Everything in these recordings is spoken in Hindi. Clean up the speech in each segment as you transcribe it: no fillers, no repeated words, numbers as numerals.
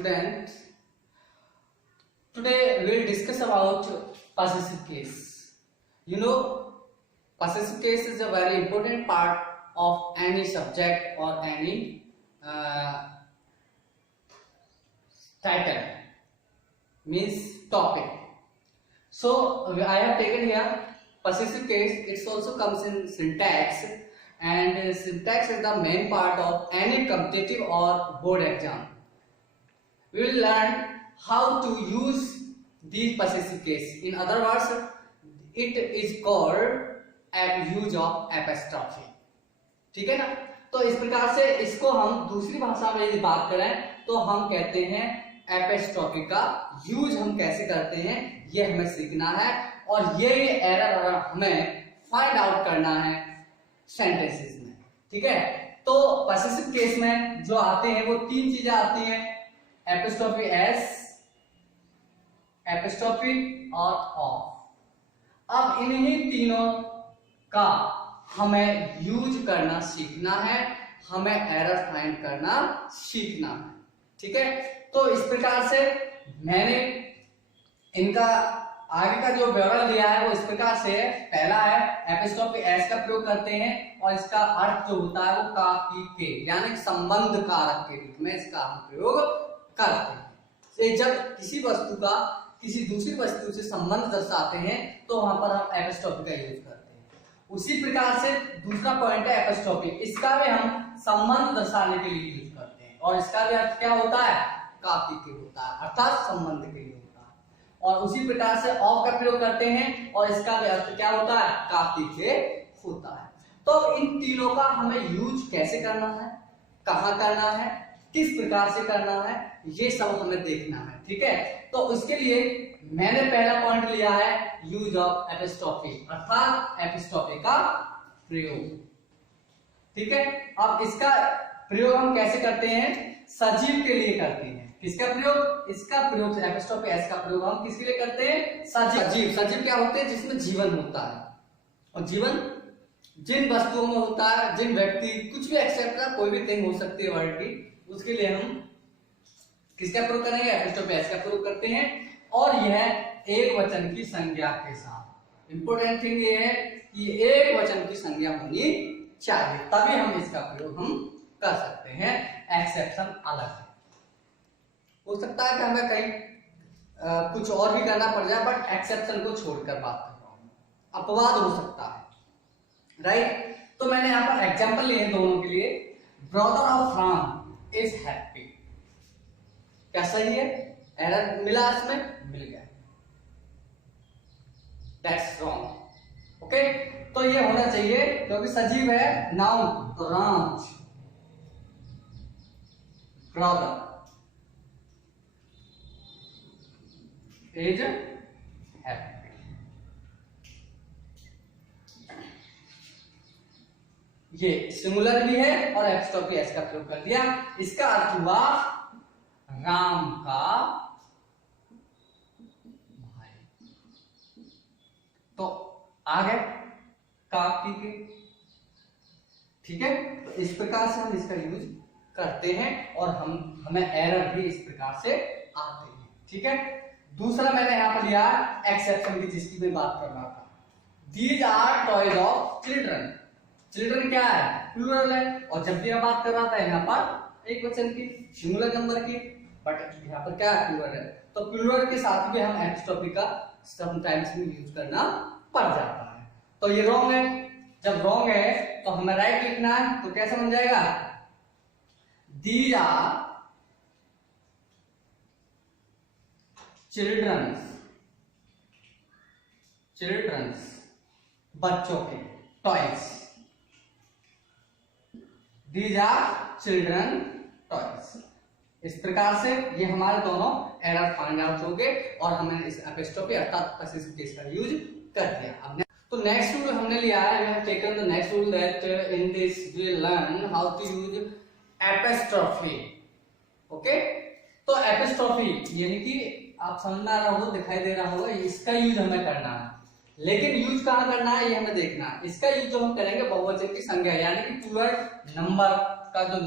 students, today we'll discuss about possessive case. You know, possessive case is a very important part of any subject or any title, means topic. So I have taken here possessive case. It also comes in syntax, and syntax is the main part of any competitive or board exam. We will learn how to use these possessive case. In other words, it is called use of apostrophe. ठीक है ना? तो इस प्रकार से इसको हम दूसरी भाषा में यदि बात करें तो हम कहते हैं एपोस्ट्रोफी का यूज हम कैसे करते हैं ये हमें सीखना है, और ये एरर हमें फाइंड आउट करना है सेंटेंसेस में. ठीक है, तो पॉसेसिव केस में जो आते हैं वो तीन चीजें आती हैं, एपोस्ट्रोफी एस, एपोस्ट्रोफी और ऑफ. अब इन्हीं तीनों का हमें यूज करना सीखना है, हमें एरर फाइंड करना सीखना है. ठीक है, तो इस प्रकार से मैंने इनका आगे का जो ब्यौरा दिया है वो इस प्रकार से है. पहला है एपोस्ट्रोफी एस का प्रयोग करते हैं और इसका अर्थ जो होता है वो का, की, के, यानी संबंध कारक के रूप में इसका हम प्रयोग करते हैं. जब किसी वस्तु का किसी दूसरी वस्तु से संबंध दर्शाते हैं तो वहां पर हम एपोस्ट्रोफी का यूज करते हैं. उसी प्रकार से दूसरा पॉइंट है एपोस्ट्रोफी, इसका भी हम संबंध दर्शाने के लिए यूज करते हैं, और इसका भी अर्थ क्या होता है, काफी के होता है, अर्थात संबंध के लिए होता है. और उसी प्रकार से ऑफ का प्रयोग करते हैं और इसका भी अर्थ क्या होता है, काफी के होता है. तो इन तीनों का हमें यूज कैसे करना है, कहां करना है, किस प्रकार से करना है, ये सब हमें देखना है. ठीक है, तो उसके लिए मैंने पहला पॉइंट लिया है यूज ऑफ एपोस्ट्रोफी, अर्थात एपोस्ट्रोफी का प्रयोग. ठीक है, अब इसका प्रयोग हम कैसे करते हैं, सजीव के लिए करते हैं. किसका प्रयोग, इसका प्रयोग एपोस्ट्रोफी एस का प्रयोग हम किसके लिए करते हैं, सजीव. सजीव क्या होते हैं, जिसमें जीवन होता है, और जीवन जिन वस्तुओं में होता है, जिन व्यक्ति, कुछ भी एक्सेप्ट कोई भी थिंग हो सकती है वर्ल्ड की, उसके लिए हम किसका प्रयोग करेंगे, एपोस्ट्रोफी एस का प्रयोग करते हैं. और यह एक वचन की संज्ञा के साथ. इंपोर्टेंट थिंग ये है कि एक वचन की संज्ञा होनी चाहिए, तभी हम इसका प्रयोग हम कर सकते हैं. एक्सेप्शन अलग है, हो सकता है कि हमें कहीं कुछ और भी करना पड़ जाए, बट एक्सेप्शन को छोड़कर बात कर रहा हूं, अपवाद हो सकता है. राइट, तो मैंने यहां पर एग्जांपल लिए हैं दोनों के लिए. Brother of Ram is happy, क्या सही है, एरर मिला इसमें, मिल गया, दैट्स रॉन्ग. ओके, तो ये होना चाहिए क्योंकि सजीव है, नाउन, तो राम ब्रदर इज हैप्पी. ये सिंगुलर भी है और एपोस्ट्रोफी एस का प्रयोग कर दिया. इसका अर्थ हुआ राम का भाई. तो आ गए काफी के. ठीक है, तो इस प्रकार से हम इसका यूज करते हैं और हमें एरर भी इस प्रकार से आते हैं. ठीक है, दूसरा मैंने यहां पर लिया एक्सेप्शन की, जिसकी मैं बात कर रहा था. These are toys of children. Children क्या है, प्लूरल है, और जब भी मैं बात कर रहा था यहाँ पर एक वचन की, सिंगुलर नंबर की, बट यहाँ पर क्या है, प्लूरल है. तो प्लूरल के साथ भी हम एपोस्ट्रोफी का समटाइम्स भी यूज करना पड़ जाता है. तो ये रॉन्ग है. जब रॉन्ग है तो हमें राइट लिखना है, तो कैसे बन जाएगा, दीज आर चिल्ड्रंस बच्चों के, toys, these are children toys. इस प्रकार से ये हमारे दोनों एरर फाइंड आउट हो गए और हमने इस एपोस्ट्रोफी अर्थात पॉसेसिव केस का यूज कर दिया. अब तो नेक्स्ट रूल हमने लिया है, we have taken the next rule that in this we learn how to use apostrophe. Okay, तो एपोस्ट्रोफी यानी कि आप समझ में आ रहा होगा, दिखाई दे रहा होगा, इसका यूज हमें करना है. लेकिन यूज कहाँ करना है ये हमें देखना है. इसका यूज जो हम करेंगे बहुवचन की संज्ञा यानी कि प्लूरल नंबर का जो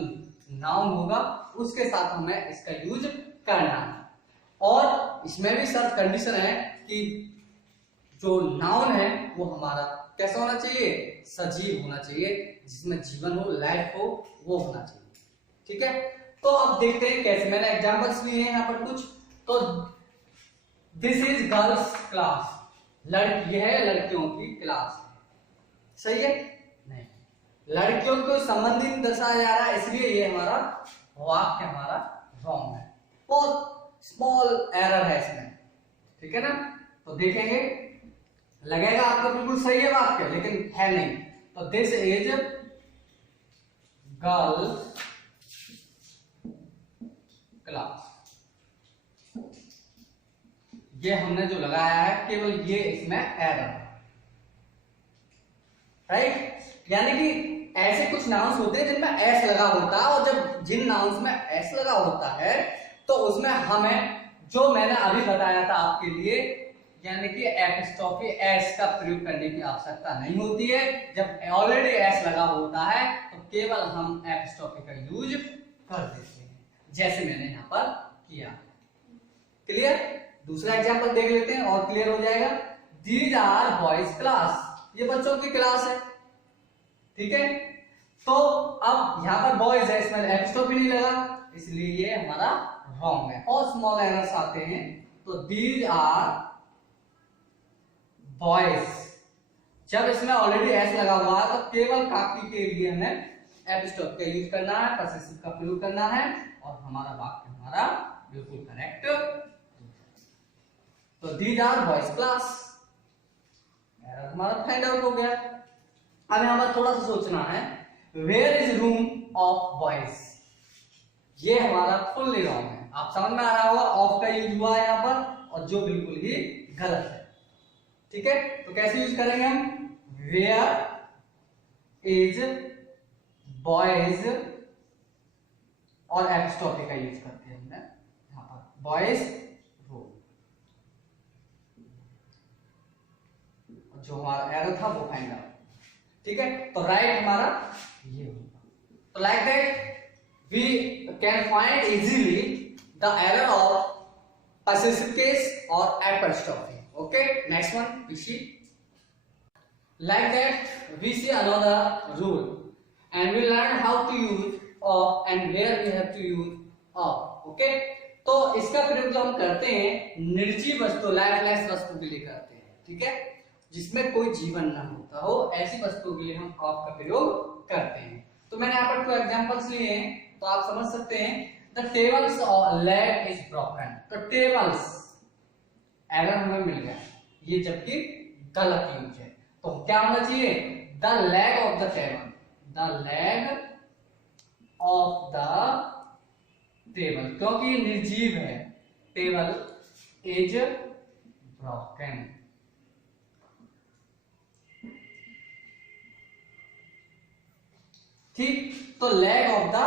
नाउन होगा उसके साथ हमें इसका यूज करना। और इसमें भी शर्त कंडीशन है कि जो नाउन है वो हमारा कैसा होना चाहिए, सजीव होना चाहिए, जिसमें जीवन हो, लाइफ हो, वो होना चाहिए। ठीक है, तो अब देखते हैं कैसे। मैंने एग्जांपल्स लिए हैं यहाँ पर कुछ। तो दिस इज गर्ल्स क्लास, लड़की है, लड़कियों की क्लास है, सही है? नहीं, लड़कियों को संबंधित दर्शाया जा रहा है, इसलिए ये हमारा वाक्य हमारा रॉन्ग है। बहुत स्मॉल एरर है इसमें, ठीक है ना? तो देखेंगे, लगेगा आपको बिल्कुल सही है वाक्य, लेकिन है नहीं। तो दिस इज गर्ल क्लास, ये हमने जो लगाया है केवल ये इसमें एरर है, राइट? यानी कि ऐसे कुछ नाउन्स होते हैं जिनमें एस लगा होता है, और जब जिन नाउन्स में एस लगा होता है तो उसमें हमें, जो मैंने अभी बताया था आपके लिए, यानी कि एपिस्ट्रोफी एस का प्रयोग करने की आवश्यकता नहीं होती है। जब ऑलरेडी एस लगा होता है तो केवल हम एपिस्ट्रोफी का यूज कर देते हैं, जैसे मैंने यहाँ पर किया। क्लियर? दूसरा एग्जांपल देख लेते हैं और क्लियर हो जाएगा। दीज आर बॉयज क्लास, ये बच्चों की क्लास है, ठीक है? तो अब यहाँ पर बॉयज है, इसमें एपिस्ट्रोफी नहीं लगा, इसलिए ये हमारा रॉन्ग है। और स्मॉल एरर्स आते हैं, तो दीज आर बॉयज, जब इसमें ऑलरेडी एस लगा हुआ है तो केवल काफी के लिए हमें एपिस्ट्रोफी का यूज करना है, पॉसेसिव का प्रयोग करना है, और हमारा वाक्य हमारा बिल्कुल करेक्ट। तो these are boys class, error हमारा फाइंड आउट हो गया। अब यहाँ पर थोड़ा सा सोचना है, where is room of boys, ये हमारा फुल्ली रॉन्ग है। आप समझ में आ रहा होगा, ऑफ का यूज हुआ है यहाँ पर, और जो बिल्कुल ही गलत है, ठीक है? तो कैसे यूज करेंगे हम? वेयर इज बॉयज, और एपिस्ट्रोफी का यूज करते हैं हमने यहाँ पर, बॉयज रूम। जो हमारा एरर था वो फाइंड आउट, ठीक है? तो राइट हमारा ये होगा। तो like that we can find easily the error of possessive case or apostrophe. Okay, next one we see. Like that we see another rule, and we learn how to use of and where we have to use of. Okay, तो इसका प्रयोग जो हम करते हैं निर्जीव वस्तु, लाइफलेस वस्तु के लिए करते हैं, ठीक है? जिसमें कोई जीवन ना होता हो, ऐसी वस्तु के लिए हम ऑफ का प्रयोग करते हैं। तो मैंने यहाँ पर कुछ एग्जांपल्स लिए हैं, तो आप समझ सकते हैं। The tables leg is broken, तो टेबल्स एरर हमें मिल गया, ये जबकि गलत यूज है। तो क्या होना चाहिए? The leg of the table, the leg of the table, क्योंकि ये निर्जीव है, टेबल इज ब्रोकन। ठीक, तो लेग ऑफ द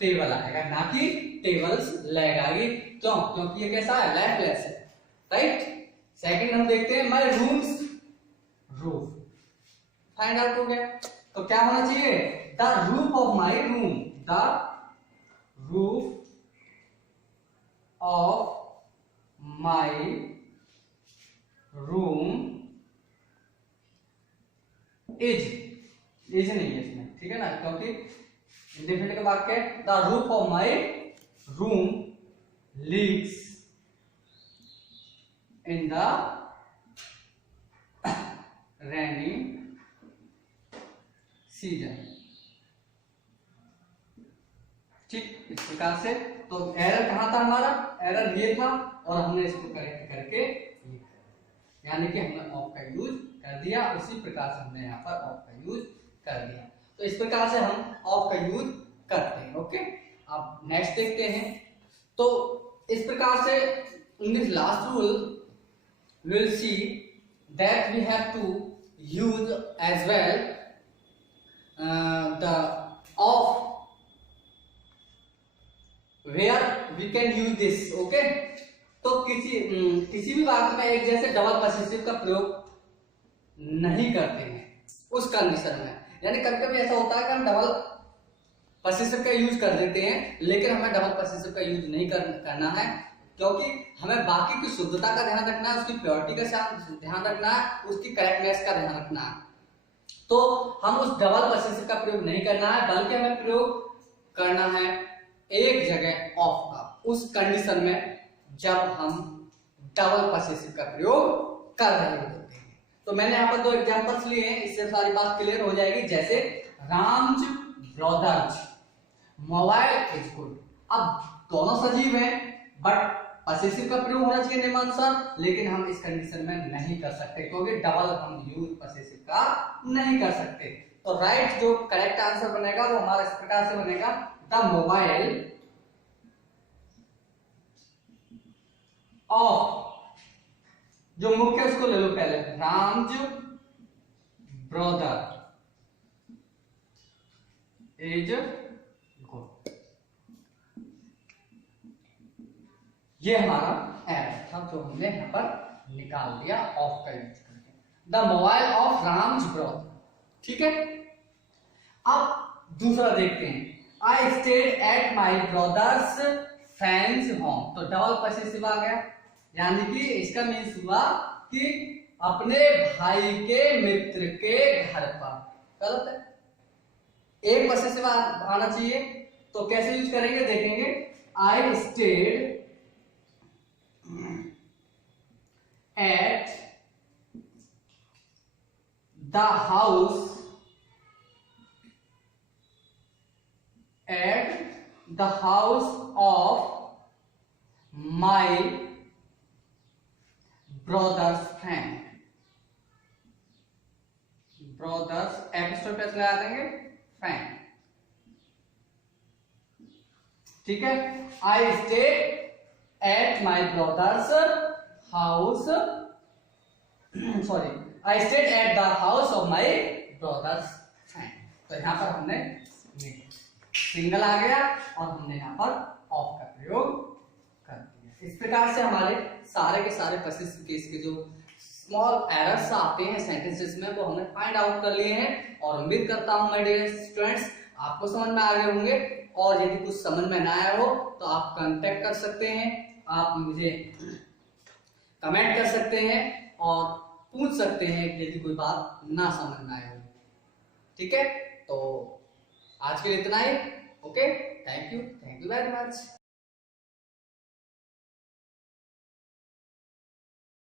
टेबल आएगा, ना कि टेबल्स लेग आएगी। क्यों? क्योंकि ये कैसा है? लाइफलेस है, राइट? सेकंड हम देखते हैं, my rooms roof, find out हो गया। तो क्या होना चाहिए? The roof of my room, the roof of my room is नहीं है इसमें, ठीक है ना? क्योंकि इंडेफिनिट का वाक्य है, the roof of my room leaks in the rainy season. ठीक, इस प्रकार से। तो एरर कहां था हमारा? एरर ये था, और हमने इसको करेक्ट करके ये किया, यानी कि हमने ऑफ का यूज कर दिया। उसी प्रकार से हमने यहाँ पर ऑफ का यूज कर दिया। तो इस प्रकार से हम ऑफ का यूज करते हैं। ओके, अब नेक्स्ट देखते हैं। तो इस प्रकार से in this last rule we will see that we have to use as well the of where we can use this. Okay, तो किसी भी वाक्य में एक जैसे डबल पॉसेसिव का प्रयोग नहीं करते हैं उस कंडीशन में। यानी कभी कभी ऐसा होता है कि हम डबल पसेसिव का यूज कर देते हैं, लेकिन हमें डबल पसेसिव का यूज नहीं करना है, क्योंकि हमें बाकी की शुद्धता का ध्यान रखना है, उसकी प्योरिटी का ध्यान रखना है, उसकी करेक्टनेस का ध्यान रखना है। तो हम उस डबल पसेसिव का प्रयोग नहीं करना है, बल्कि हमें प्रयोग करना है एक जगह ऑफ का, उस कंडीशन में जब हम डबल पसेसिव का प्रयोग कर रहे होते हैं। तो मैंने यहाँ पर 2 एग्जांपल्स लिए हैं, इससे सारी बात क्लियर हो जाएगी। जैसे रामज ब्रदर्स मोबाइल इज गुड। अब दोनों सजीव हैं, बट पसेसिव का प्रयोग होना चाहिए नियमानुसार, लेकिन हम इस कंडीशन में नहीं कर सकते, क्योंकि डबल हम यूज पसेसिव का नहीं कर सकते। तो राइट जो करेक्ट आंसर बनेगा वो हमारा इस प्रकार से बनेगा, द मोबाइल ऑफ, जो मुख्य उसको ले लो पहले, रामज ब्रदर इज गुड। ये हमारा एरर था जो हमने यहां पर निकाल दिया ऑफ का यूज करके, द मोबाइल ऑफ रामज ब्रदर। ठीक है, अब दूसरा देखते हैं, आई stayed eight my brothers friends home. तो डबल पसेसिव आ गया, यानी कि इसका मीन्स हुआ कि अपने भाई के मित्र के घर पर। गलत है, एक पसेसिव आना चाहिए। तो कैसे यूज करेंगे देखेंगे, I stayed at the house of my brother's friend. Brothers apostrophes लगा देंगे, फ्रेंड। ठीक है, I stay at my brother's house, sorry, I stayed at the house of my brother's friend. तो यहां पर हमने सिंगल आ गया और हमने यहां पर ऑफ का प्रयोग कर दिया। इस प्रकार से हमारे सारे के सारे पसेसिव केस के जो स्मॉल एरर्स आते हैं सेंटेंसेस में, वो हमने फाइंड आउट कर लिए हैं। और उम्मीद करता हूं माय डियर स्टूडेंट्स आपको समझ में आ गए होंगे। और यदि कुछ समझ में ना आया हो तो आप कांटेक्ट कर सकते हैं, आप मुझे कमेंट कर सकते हैं और पूछ सकते हैं यदि कोई बात ना समझ में आए हो। ठीक है, तो आज के लिए इतना ही। Okay, thank you very much.